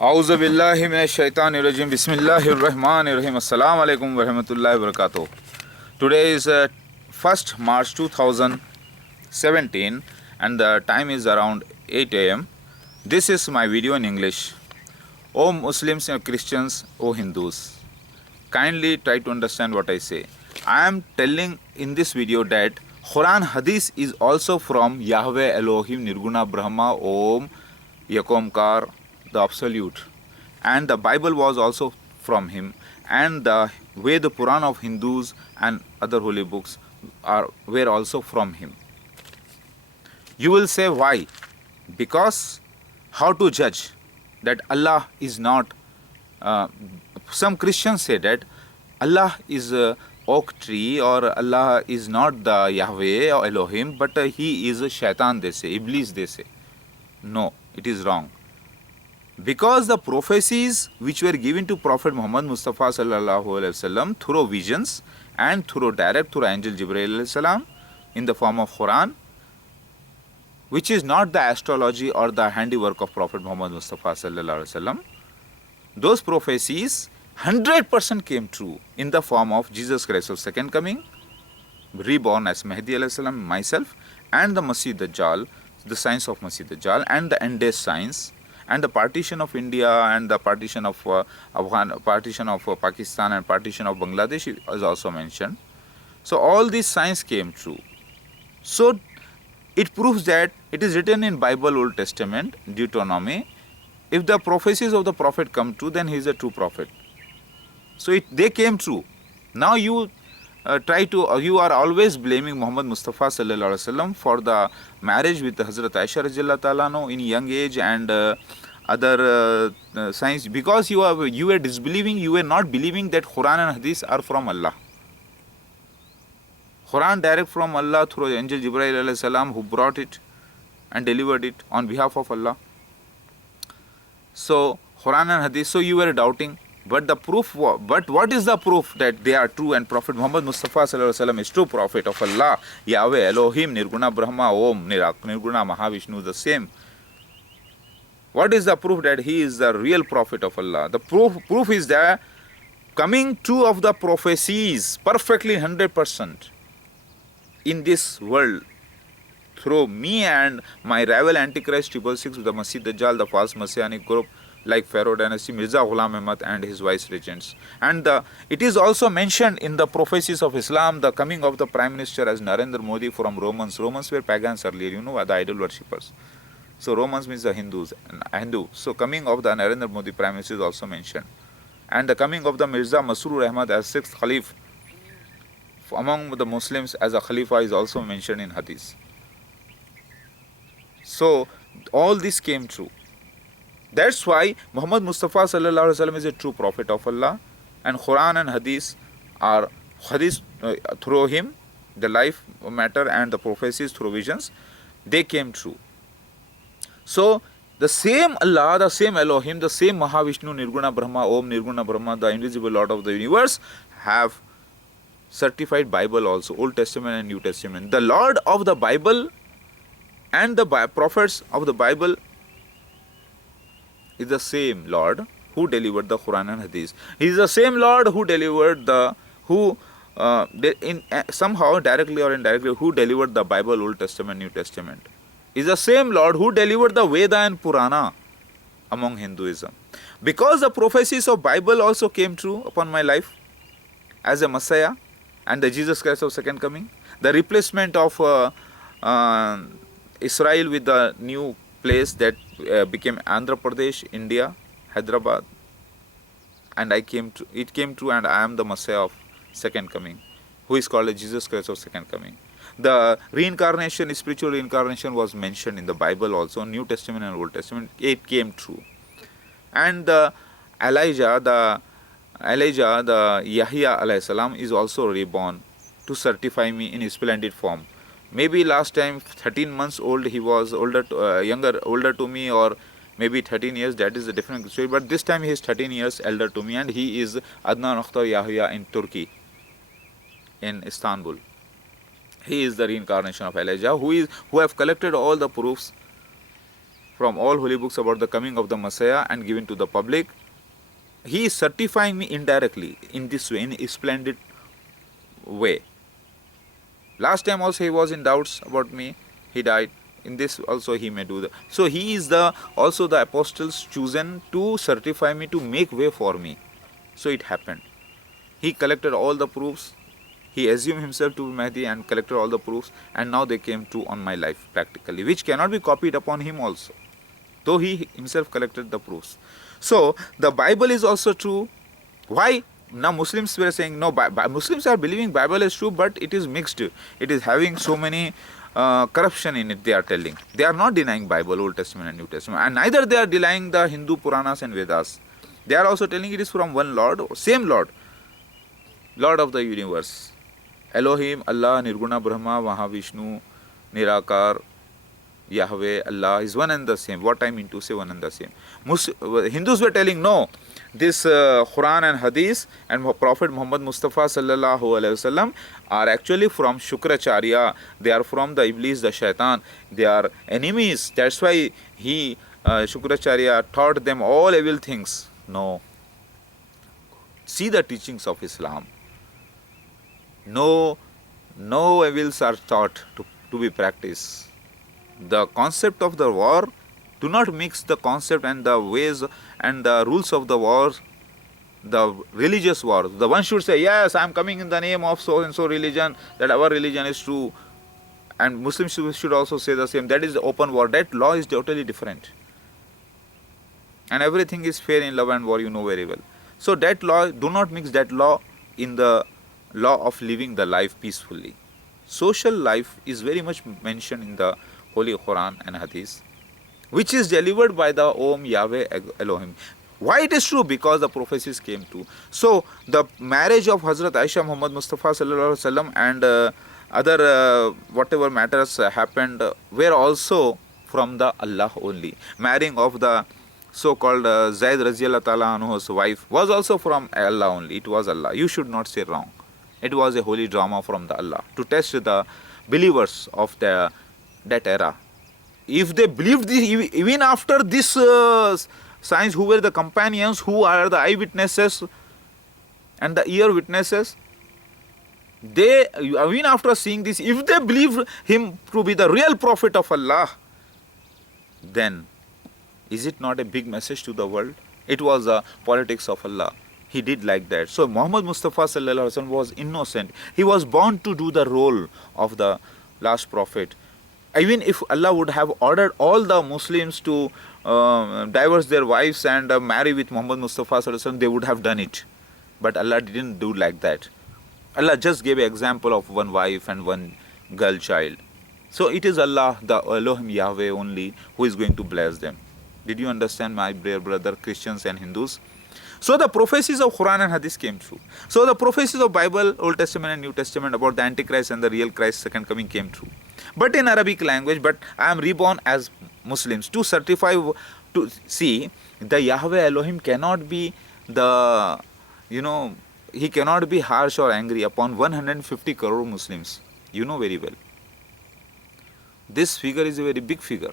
Auzu billahi minash shaitanir rajim. Bismillahir rahmanir rahim. Assalamu alaikum wa rahmatullahi wa barakatuh. Today is 1st March 2017 and the time is around 8 a.m. This is my video in English. O Muslims and Christians, O Hindus, kindly try to understand what I say. I am telling in this video that Quran Hadith is also from Yahweh Elohim Nirguna Brahma Om Yakomkar, the Absolute, and the Bible was also from him, and the Ved Puran of Hindus and other holy books were also from him. You will say why? Because how to judge that Allah is not, some Christians say that Allah is a oak tree or Allah is not the Yahweh or Elohim, but he is a shaitan, they say, Iblis, they say. No, it is wrong. Because the prophecies which were given to Prophet Muhammad Mustafa sallallahu alaihi wasallam through visions and through angel Jibreel alayhi salam in the form of Quran, which is not the astrology or the handiwork of Prophet Muhammad Mustafa sallallahu alaihi wasallam, those prophecies 100% came true in the form of Jesus Christ's second coming, reborn as Mahdi alayhi salam, myself, and the Masih Dajjal, the signs of Masih Dajjal, and the end days signs, and the partition of India and the partition of Pakistan and partition of Bangladesh is also mentioned. So all these signs came true. So it proves that it is written in Bible, Old Testament, Deuteronomy. If the prophecies of the prophet come true, then he is a true prophet. So they came true. Now you you are always blaming Muhammad Mustafa sallallahu alaihi wasallam for the marriage with Hazrat Aisha radhiyallahu ta'ala anha in young age and other signs, because you were disbelieving, you were not believing that Quran and Hadith are from Allah. Quran direct from Allah through angel Jibreel alayhi salam, who brought it and delivered it on behalf of Allah. So Quran and Hadith, so you were doubting. But what is the proof that they are true and Prophet Muhammad Mustafa sallallahu alaihi wasallam is true prophet of Allah, Yahweh, Elohim, Nirguna Brahma, Om, Nirguna Mahavishnu, the same? What is the proof that he is the real prophet of Allah? The proof is the coming true of the prophecies perfectly 100% in this world through me and my rival Antichrist 666, the Masih Dajjal, the false messianic group like Pharaoh dynasty, Mirza Ghulam Ahmad and his vice regents. And it is also mentioned in the prophecies of Islam, the coming of the Prime Minister as Narendra Modi from Romans. Romans were pagans earlier, you know, the idol worshippers. So Romans means the Hindus. So coming of the Narendra Modi Prime Minister is also mentioned. And the coming of the Mirza Masroor Ahmad as 6th Khalif among the Muslims as a Khalifa is also mentioned in Hadith. So all this came true. That's why Muhammad Mustafa sallallahu alaihi wasallam is a true prophet of Allah, and Quran and Hadith are through him, the life matter and the prophecies through visions, they came true. So the same Allah, the same Elohim, the same Mahavishnu, Nirguna Brahma, Om Nirguna Brahma, the invisible Lord of the universe, have certified Bible also, Old Testament and New Testament. The Lord of the Bible and the prophets of the Bible is the same Lord who delivered the Quran and Hadith. He is the same Lord who delivered somehow directly or indirectly, who delivered the Bible, Old Testament, New Testament. He is the same Lord who delivered the Veda and Purana among Hinduism. Because the prophecies of Bible also came true upon my life as a Messiah and the Jesus Christ of second coming, the replacement of Israel with the new place that became Andhra Pradesh, India, Hyderabad, and it came true, and I am the Messiah of second coming, who is called Jesus Christ of second coming. The reincarnation, spiritual reincarnation, was mentioned in the Bible also, New Testament and Old Testament. It came true. And the Elijah, the Yahya alayhi salam, is also reborn to certify me in splendid form. Maybe last time 13 months old he was older to me, or maybe 13 years, that is a different story. But this time he is 13 years elder to me, and he is Adnan Akhtar Yahya in Turkey, in Istanbul. He is the reincarnation of Elijah, who have collected all the proofs from all holy books about the coming of the Messiah and given to the public. He is certifying me indirectly in this way, in a splendid way. Last time also he was in doubts about me, he died. In this also he may do that. So he is also the apostles chosen to certify me, to make way for me. So it happened. He collected all the proofs. He assumed himself to be Mahdi and collected all the proofs, and now they came true on my life practically, which cannot be copied upon him also, though he himself collected the proofs. So the Bible is also true. Why? Now Muslims were saying, no, Muslims are believing Bible is true, but it is mixed. It is having so many corruption in it, they are telling. They are not denying Bible, Old Testament and New Testament, and neither they are denying the Hindu Puranas and Vedas. They are also telling it is from one Lord, same Lord, Lord of the universe. Elohim, Allah, Nirguna Brahma, Mahavishnu, Nirakar, Yahweh, Allah is one and the same. What I mean to say, one and the same. Hindus were telling, no, this Quran and Hadith and Prophet Muhammad Mustafa sallallahu alaihi wasallam are actually from Shukracharya. They are from the Iblis, the Shaitan. They are enemies. That's why Shukracharya taught them all evil things. No. See the teachings of Islam. No evils are taught to be practiced. The concept of the war, do not mix the concept and the ways and the rules of the war, the religious war. The one should say, yes, I am coming in the name of so and so religion, that our religion is true. And Muslims should also say the same. That is the open war. That law is totally different. And everything is fair in love and war, you know very well. So that law, do not mix that law in the law of living the life peacefully. Social life is very much mentioned in the Holy Quran and Hadith, which is delivered by the Om Yahweh Elohim. Why it is true? Because the prophecies came true. So the marriage of Hazrat Aisha Muhammad Mustafa sallallahu alaihi wasallam and other whatever matters happened were also from the Allah only. Marrying of the so-called Zaid Raziyallahu Ta'ala anhu's wife was also from Allah only. It was Allah. You should not say wrong. It was a holy drama from the Allah to test the believers of that era. If they believed this, even after this signs, who were the companions, who are the eyewitnesses and the ear witnesses, they, even after seeing this, if they believe him to be the real prophet of Allah, then is it not a big message to the world? It was the politics of Allah. He did like that. So Muhammad Mustafa sallallahu alaihi wasallam was innocent. He was born to do the role of the last prophet. Even if Allah would have ordered all the Muslims to divorce their wives and marry with Muhammad Mustafa sallallahu alaihi wasallam, they would have done it. But Allah didn't do like that. Allah just gave an example of one wife and one girl child. So it is Allah, the Elohim Yahweh only, who is going to bless them. Did you understand, my dear brother, Christians and Hindus? So the prophecies of Quran and Hadith came true. So the prophecies of Bible, Old Testament and New Testament about the Antichrist and the real Christ second coming came true. But in Arabic language, but I am reborn as Muslims to certify, to see the Yahweh Elohim cannot be the, he cannot be harsh or angry upon 150 crore Muslims. You know very well. This figure is a very big figure.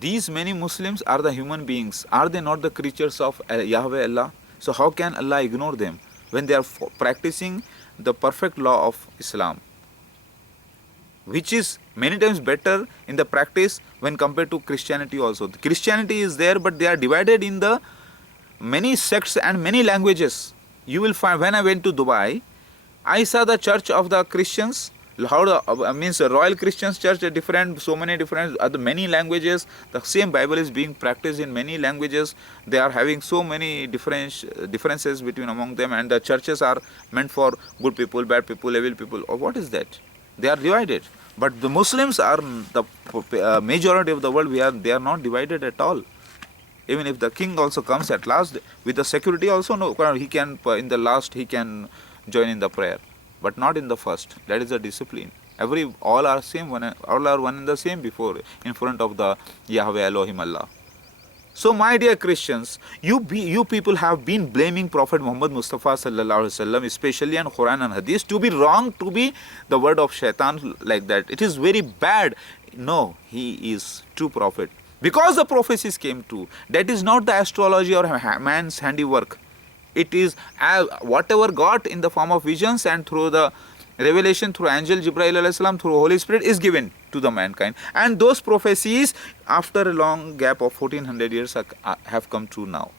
These many Muslims are the human beings. Are they not the creatures of Yahweh Allah? So how can Allah ignore them when they are practicing the perfect law of Islam, which is many times better in the practice when compared to Christianity also. Christianity is there, but they are divided in the many sects and many languages. You will find, when I went to Dubai, I saw the church of the Christians, how the means Royal Christian Church, different, so many different, many languages. The same Bible is being practiced in many languages. They are having so many differences between among them, and the churches are meant for good people, bad people, evil people. Or what is that? They are divided. But the Muslims are the majority of the world. They are not divided at all. Even if the king also comes at last with the security also, no, he can in the last he can join in the prayer, but not in the first. That is the discipline. All are same, all are one and the same before, in front of the Yahweh Elohim Allah. So my dear Christians, you people have been blaming Prophet Muhammad Mustafa sallallahu alaihi wasallam, especially on Quran and Hadith, to be wrong, to be the word of Shaitan like that. It is very bad. No, he is true prophet. Because the prophecies came true. That is not the astrology or man's handiwork. It is whatever got in the form of visions and through the revelation through angel Jibreel alayhi salam, through Holy Spirit, is given to the mankind. And those prophecies, after a long gap of 1400 years, have come true now.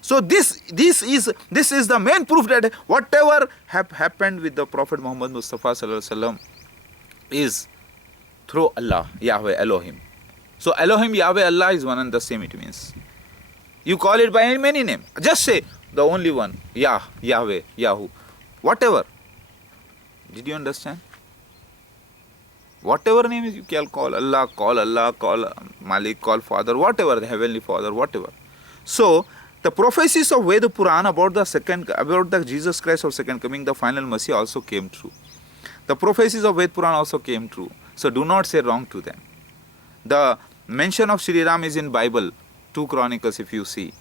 So this is the main proof that whatever happened with the Prophet Muhammad Mustafa sallallahu alaihi wasallam is through Allah, Yahweh, Elohim. So Elohim, Yahweh, Allah is one and the same, it means. You call it by many names. Just say the only one, Yahweh, Yahoo, whatever. Did you understand? Whatever name is you can call Allah, call Malik, call Father, whatever, the Heavenly Father, whatever. So the prophecies of Veda Puran about the Jesus Christ of second coming, the final Messiah, also came true. The prophecies of Veda Puran also came true. So do not say wrong to them. The mention of Sri Ram is in Bible, 2 Chronicles, if you see.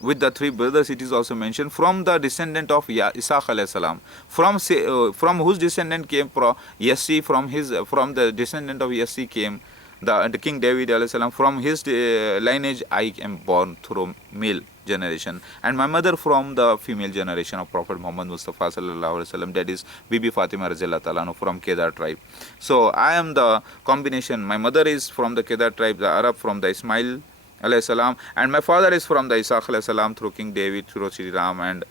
With the 3 brothers, it is also mentioned from the descendant of Isaac alayhi salam, from whose descendant came Yessi, from the descendant of Yessi came the King David alayhi salam. From his lineage I am born through male generation, and my mother from the female generation of Prophet Muhammad Mustafa sallallahu alaihi wasallam, that is Bibi Fatima radhiyallahu ta'ala anha, from Kedar tribe. So I am the combination. My mother is from the Kedar tribe, the Arab from the Ismail alayhi salam, and my father is from the Isaac alayhi salam, through King David, through Sri Ram, and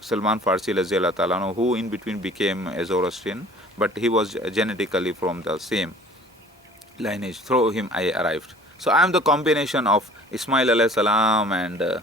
Salman Farsi radhiyallahu ta'ala anhu, who in between became a Zoroastrian, but he was genetically from the same lineage. Through him I arrived. So I am the combination of Ismail alayhi salam and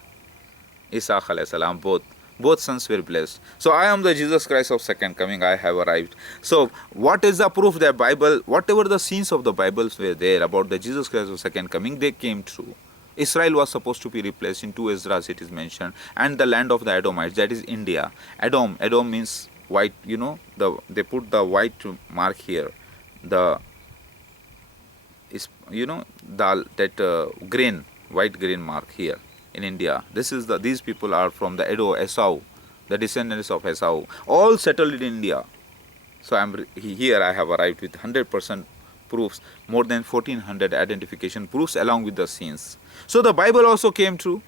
Isaac alayhi salam. Both sons were blessed. So I am the Jesus Christ of second coming. I have arrived. So what is the proof that Bible, whatever the scenes of the Bibles were there about the Jesus Christ of second coming, they came true. Israel was supposed to be replaced. In 2 Esdras it is mentioned. And the land of the Edomites, that is India. Edom means white, they put the white mark here. Green, white green mark here in India. These people are from the Esau, the descendants of Esau, all settled in India. So here I have arrived with 100% proofs, more than 1400 identification proofs along with the scenes. So the Bible also came true.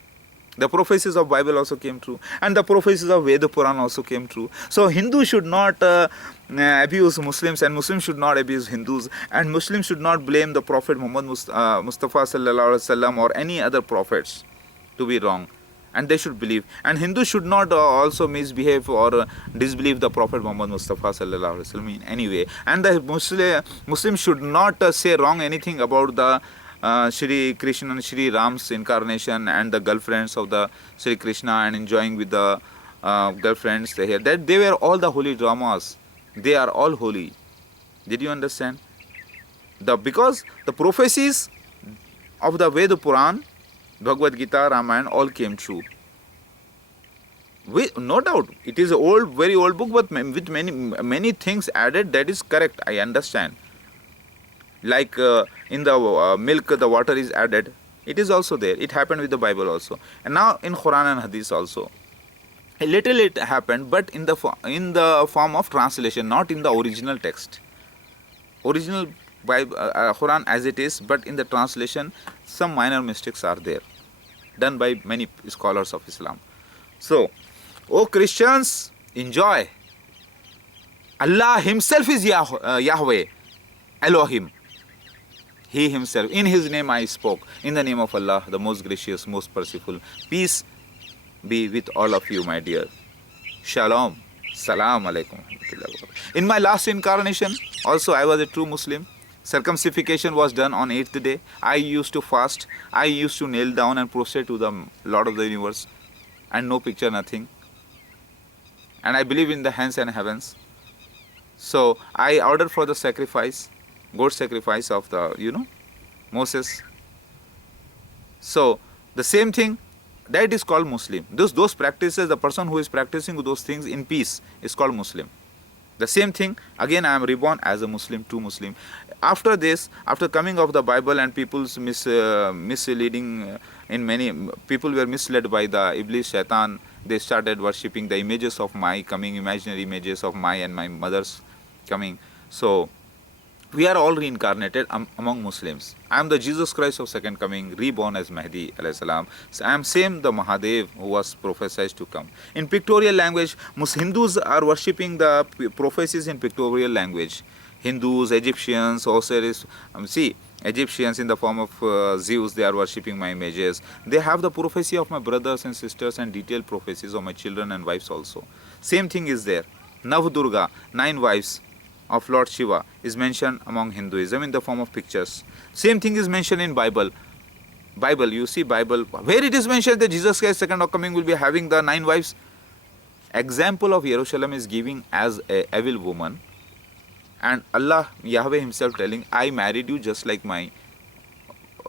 The prophecies of Bible also came true, and the prophecies of Veda Puran also came true. So Hindus should not abuse Muslims, and Muslims should not abuse Hindus, and Muslims should not blame the Prophet Muhammad Mustafa sallallahu alaihi wasallam or any other prophets to be wrong, and they should believe. And Hindus should not also misbehave or disbelieve the Prophet Muhammad Mustafa sallallahu alaihi wasallam in any way. And the Muslims should not say wrong anything about the Shri Krishna and Shri Ram's incarnation and the girlfriends of the Shri Krishna, and enjoying with the girlfriends here. That they were all the holy dramas. They are all holy. Did you understand? Because the prophecies of the Veda Puran, Bhagavad Gita, Ramayana, all came true. No doubt, it is a very old book, but with many things added. That is correct. I understand. Like in the milk, the water is added. It is also there. It happened with the Bible also, and now in Quran and Hadith also. A little it happened, but in the form of translation, not in the original text. Original Bible, Quran as it is, but in the translation, some minor mistakes are there, done by many scholars of Islam. So, O Christians, enjoy. Allah Himself is Yahweh, Elohim. He Himself, in His name I spoke, in the name of Allah, the most gracious, most merciful. Peace be with all of you, my dear. Shalom. Salam alaikum. In my last incarnation, also I was a true Muslim. Circumcision was done on 8th day. I used to fast. I used to kneel down and prostrate to the Lord of the universe. And no picture, nothing. And I believe in the hands and heavens. So I ordered for the sacrifice, goat sacrifice of the, Moses. So the same thing, that is called Muslim. Those practices, the person who is practicing those things in peace is called Muslim. The same thing, again I am reborn as a Muslim, true Muslim. After this, after coming of the Bible and people's misleading, in many people were misled by the Iblis, Shaitan, they started worshipping the images of my coming, imaginary images of my and my mother's coming. So We are all reincarnated among Muslims. I am the Jesus Christ of second coming, reborn as Mahdi alayhi salam. So I am same the Mahadev who was prophesied to come. In pictorial language, Hindus are worshipping the prophecies in pictorial language. Hindus, Egyptians, Osiris, see, Egyptians in the form of Zeus, they are worshipping my images. They have the prophecy of my brothers and sisters and detailed prophecies of my children and wives also. Same thing is there. Nav Durga, 9 wives of Lord Shiva, is mentioned among Hinduism in the form of pictures. Same thing is mentioned in Bible. Bible, you see Bible, where it is mentioned that Jesus Christ second coming will be having the 9 wives. Example of Jerusalem is giving as a evil woman, and Allah, Yahweh himself telling, I married you just like my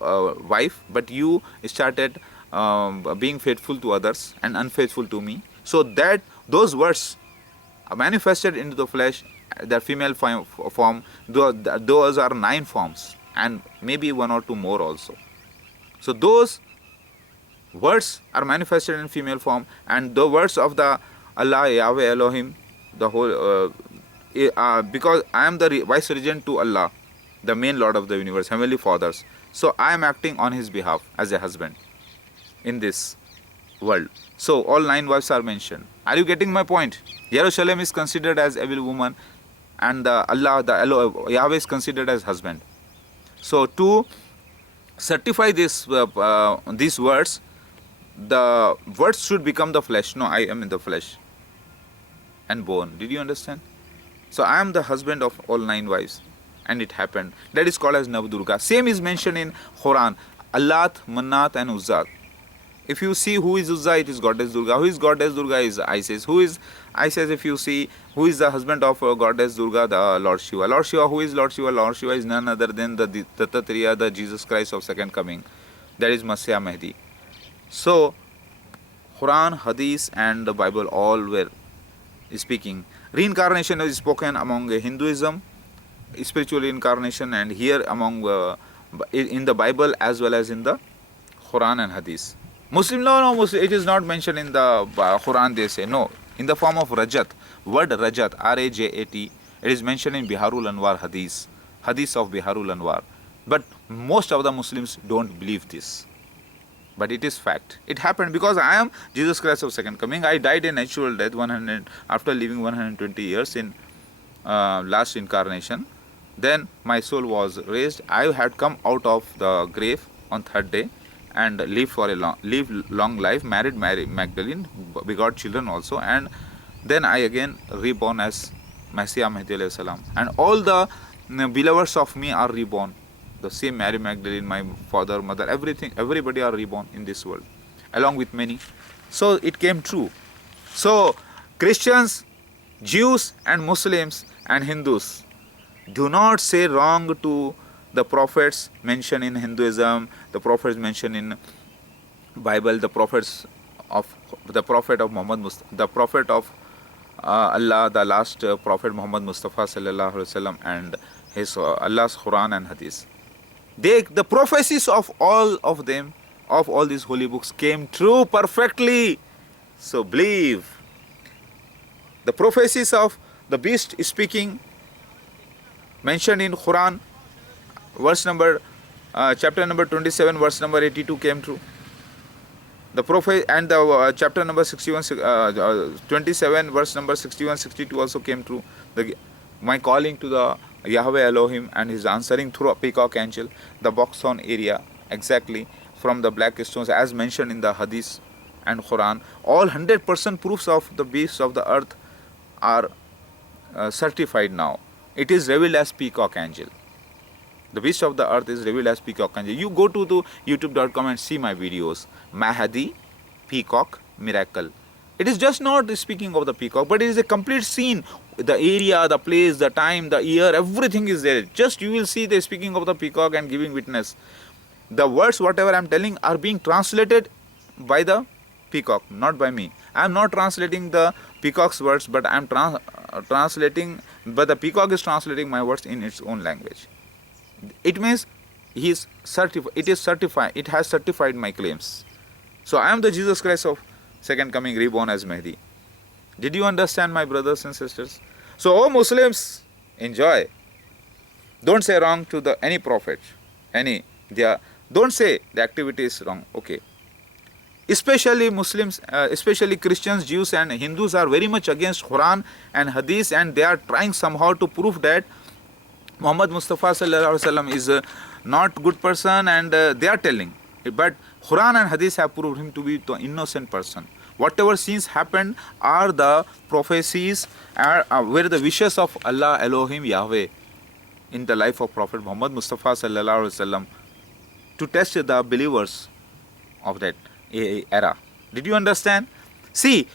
wife, but you started being faithful to others and unfaithful to me. So that those words are manifested into the flesh, the female form, those are 9 forms and maybe 1 or 2 more also. So those words are manifested in female form, and the words of the Allah, Yahweh, Elohim, the whole because I am the vice regent to Allah, the main Lord of the universe, Heavenly Fathers. So I am acting on his behalf as a husband in this world. So all 9 wives are mentioned. Are you getting my point? Jerusalem is considered as evil woman, and Allah, the Yahweh is considered as husband. So to certify this, these words, the words should become the flesh. No, I am in the flesh and bone. Did you understand? So I am the husband of all 9 wives, and it happened. That is called as Nav Durga. Same is mentioned in Quran. Allat, Manat and Uzzat. If you see who is Uzza, it is Goddess Durga. Who is Goddess Durga is Isis. Who is Isis? If you see who is the husband of Goddess Durga, the Lord Shiva. Lord Shiva, who is Lord Shiva? Lord Shiva is none other than the Dattatreya, the Jesus Christ of second coming. That is Messiah Mahdi. So Quran, Hadith and the Bible all were speaking. Reincarnation is spoken among Hinduism, spiritual reincarnation, and here among in the Bible as well as in the Quran and Hadith. Muslim, no, Muslim, it is not mentioned in the Quran, they say. No, in the form of Rajat, word Rajat, R-A-J-A-T, it is mentioned in Biharul Anwar Hadith, Hadith of Biharul Anwar. But most of the Muslims don't believe this. But it is fact. It happened because I am Jesus Christ of second coming. I died a natural death after living 120 years in last incarnation. Then my soul was raised. I had come out of the grave on 3rd day and lived for a long life, married Mary Magdalene, begot children also, and then I again reborn as Messiah Mahdi alayhi salam. And all the beloveds of me are reborn. The same Mary Magdalene, my father, mother, everything, everybody are reborn in this world, along with many. So it came true. So Christians, Jews and Muslims and Hindus, do not say wrong to the prophets mentioned in Hinduism, the prophets mentioned in Bible, the prophet of Muhammad Mustafa, the prophet of Allah, the last prophet Muhammad Mustafa sallallahu alaihi wasallam, and his Allah's Quran and Hadith. The prophecies of all of them, of all these holy books, came true perfectly. So believe. The prophecies of the beast speaking mentioned in Quran, verse number chapter number 27, verse number 82 came true. The prophet and the chapter number 27, verse number 61, 62 also came true. My calling to the Yahweh Elohim and his answering through a peacock angel, the box on area, exactly from the black stones as mentioned in the Hadith and Quran. All 100% proofs of the beasts of the earth are certified now. It is revealed as peacock angel. The beast of the earth is revealed as peacock angel. You go to the youtube.com and see my videos. Mahdi, peacock, miracle. It is just not speaking of the peacock, but it is a complete scene. The area, the place, the time, the year, everything is there. Just you will see the speaking of the peacock and giving witness. The words, whatever I am telling, are being translated by the peacock, not by me. I am not translating the peacock's words, but I am translating, but the peacock is translating my words in its own language. It means he is certified. It is certified. It has certified my claims. So I am the Jesus Christ of second coming, reborn as Mahdi. Did you understand, my brothers and sisters? So, oh Muslims, enjoy. Don't say wrong to the any prophet. Don't say the activity is wrong. Okay. Especially Muslims, especially Christians, Jews and Hindus are very much against Quran and Hadith, and they are trying somehow to prove that Muhammad Mustafa sallallahu alaihi wasallam is not good person, and they are telling. But Quran and Hadith have proved him to be the innocent person. Whatever sins happened are the prophecies, were the wishes of Allah, Elohim, Yahweh in the life of Prophet Muhammad Mustafa sallallahu alaihi wasallam to test the believers of that era. Did you understand? See,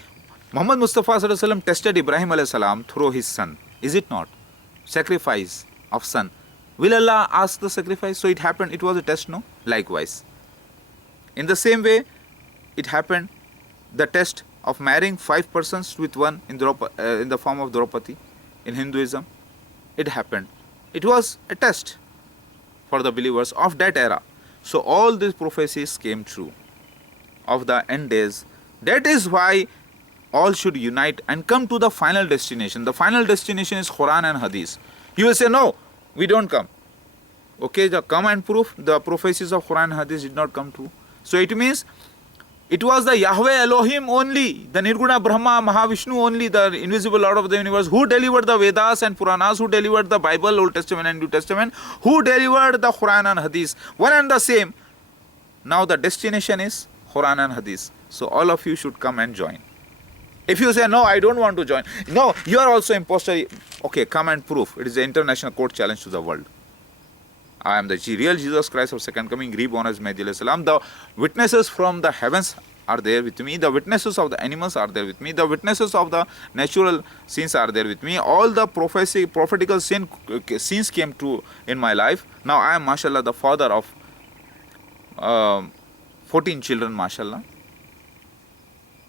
Muhammad Mustafa sallallahu alaihi wasallam tested Ibrahim alayhi salam through his son. Is it not? Sacrifice of son. Will Allah ask the sacrifice? So it happened. It was a test, no? Likewise. In the same way, it happened the test of marrying 5 persons with one in the form of Draupadi in Hinduism. It happened. It was a test for the believers of that era. So all these prophecies came true of the end days. That is why all should unite and come to the final destination. The final destination is Quran and Hadith. You will say, no, we don't come. Okay, come and prove the prophecies of Quran and Hadith did not come true. So it means it was the Yahweh Elohim only, the Nirguna Brahma, Mahavishnu only, the invisible Lord of the universe, who delivered the Vedas and Puranas, who delivered the Bible, Old Testament and New Testament, who delivered the Quran and Hadith, one and the same. Now the destination is Quran and Hadith. So all of you should come and join. If you say, no, I don't want to join. No, you are also imposter. Okay, come and prove. It is the international court challenge to the world. I am the real Jesus Christ of second coming, reborn as Mahdi alayhi salam. The witnesses from the heavens are there with me. The witnesses of the animals are there with me. The witnesses of the natural scenes are there with me. All the prophetical scenes came true in my life. Now I am, mashallah, the father of 14 children, mashallah.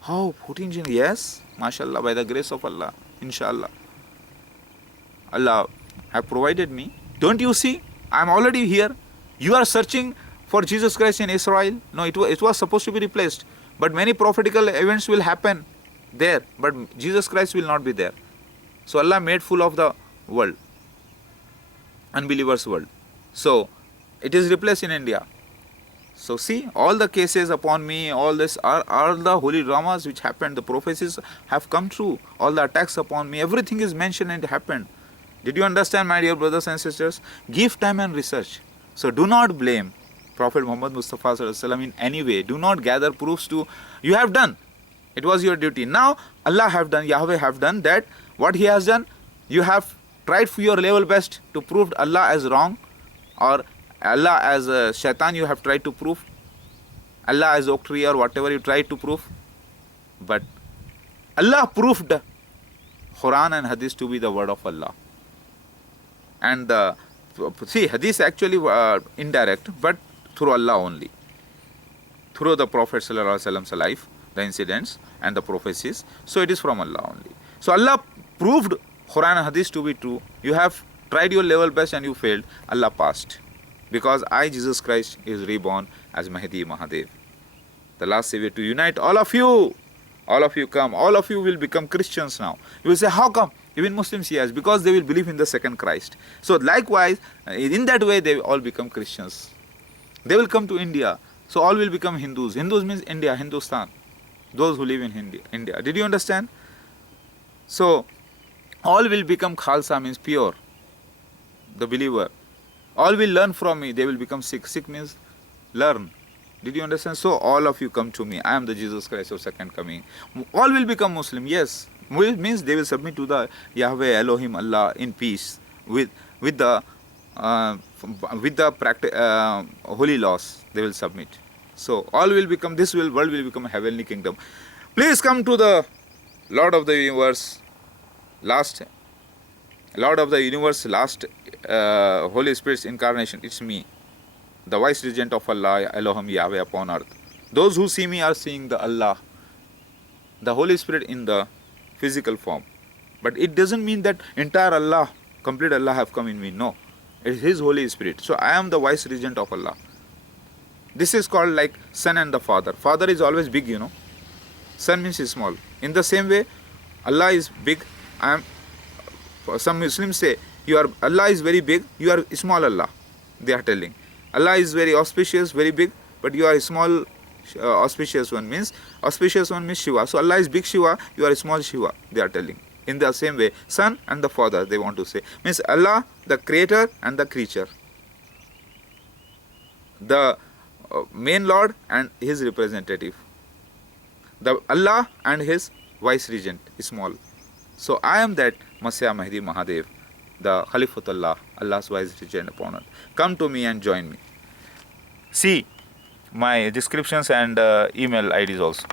How? 14 children? Yes, mashallah, by the grace of Allah, inshallah. Allah have provided me. Don't you see? I am already here. You are searching for Jesus Christ in Israel. No, it was supposed to be replaced. But many prophetical events will happen there. But Jesus Christ will not be there. So Allah made full of the world. Unbelievers' world. So it is replaced in India. So see, all the cases upon me, all this are the holy dramas which happened. The prophecies have come true. All the attacks upon me, everything is mentioned and happened. Did you understand, my dear brothers and sisters? Give time and research. So do not blame Prophet Muhammad Mustafa sallallahu alaihi wasallam in any way. Do not gather proofs to, you have done. It was your duty. Now Allah have done, Yahweh have done that. What He has done, you have tried for your level best to prove Allah as wrong, or Allah as shaitan you have tried to prove, Allah as oak tree or whatever you tried to prove. But Allah proved Quran and Hadith to be the word of Allah. And see, Hadith actually indirect, but through Allah only. Through the Prophet sallallahu alaihi wasallam's life, the incidents and the prophecies. So it is from Allah only. So Allah proved Quran and Hadith to be true. You have tried your level best and you failed. Allah passed. Because I, Jesus Christ, is reborn as Mahdi Mahadev, the last Savior, to unite all of you. All of you come. All of you will become Christians now. You will say, how come? Even Muslims, yes, because they will believe in the second Christ. So likewise, in that way, they will all become Christians. They will come to India. So all will become Hindus. Hindus means India, Hindustan. Those who live in India. Did you understand? So all will become Khalsa, means pure, the believer. All will learn from me. They will become Sikh. Sikh means learn. Did you understand? So all of you come to me. I am the Jesus Christ of second coming. All will become Muslim. Yes. Means they will submit to the Yahweh Elohim Allah in peace with the holy laws. They will submit. So all will become, world will become a heavenly kingdom. Please come to the Lord of the universe, last Holy Spirit's incarnation. It's me, the vice regent of Allah, Elohim, Yahweh upon earth. Those who see me are seeing the Allah, the Holy Spirit in the physical form. But it doesn't mean that entire Allah, complete Allah have come in me. No. It is His Holy Spirit. So I am the vice regent of Allah. This is called like Son and the Father. Father is always big, you know. Son means is small. In the same way, Allah is big. Some Muslims say Allah is very big, you are small Allah. They are telling. Allah is very auspicious, very big, but you are a small auspicious one means Shiva. So Allah is big Shiva, you are a small Shiva. They are telling. In the same way, Son and the Father, they want to say, means Allah, the creator and the creature, the main Lord and his representative, the Allah and his vice regent, small. So I am that Masih Mahdi Mahadev, the Khalifatullah, Allah's vice regent upon earth. Come to me and join me. See my descriptions and email IDs also.